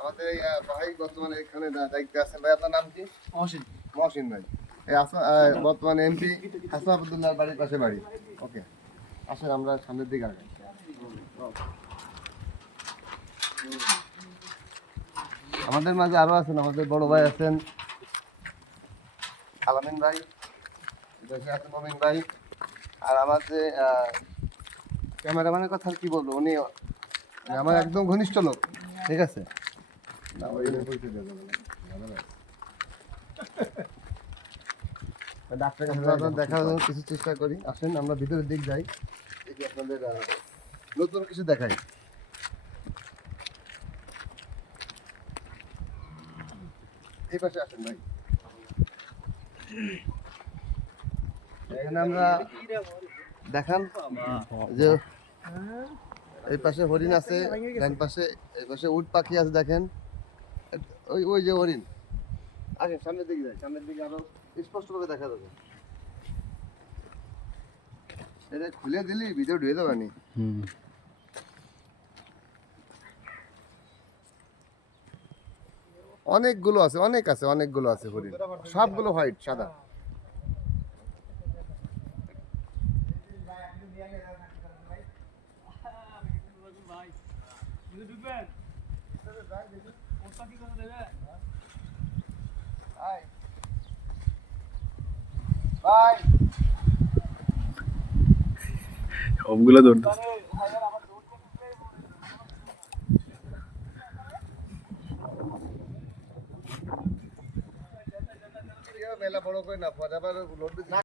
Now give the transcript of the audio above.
আমাদের এই ভাই বর্তমানে এখানে দায়িত্বে আছেন। ভাই আপনার নাম কি? মহসিন। মহসিন ভাই। এই বর্তমানে এমপি হাসান আবদুল্লাহর বাড়ির পাশে বাড়ি। ওকে, আসেন আমরা সামনের দিকে আগাই। আমাদের মাঝে আরো আছেন, আমাদের বড় ভাই আছেন আলামিন ভাই, দেশে আছেন মমিন ভাই, আর আমার যে ক্যামেরাম্যানের কথা কি বলবো, উনি আমার একদম ঘনিষ্ঠ লোক। ঠিক আছে, ডাক্তার কাছে দেখার জন্য কিছু চেষ্টা করি। আসেন আমরা ভিতরের দিক যাই, দেখি আপনাদের নতুন কিছু দেখাই। এই পাশে আসেন ভাই। এখানে আমরা দেখান যে এই পাশে হরিণ আছে, ডান পাশে এই পাশে উট পাখি আছে। দেখেন ওই ওই যে হরিণ। আসেন সামনের দিকে যাই, সামনের দিকে আরো স্পষ্টভাবে দেখা যাবে। এটা খুলে দিলি ভিডিও ঢুকে যাবে নি। অনেকগুলো আছে, অনেক আছে, অনেকগুলো আছে হরিণ, সবগুলো হোয়াইট সাদা। সবগুলো ধরতে মেলা বড় করে না, পরে আবার লোড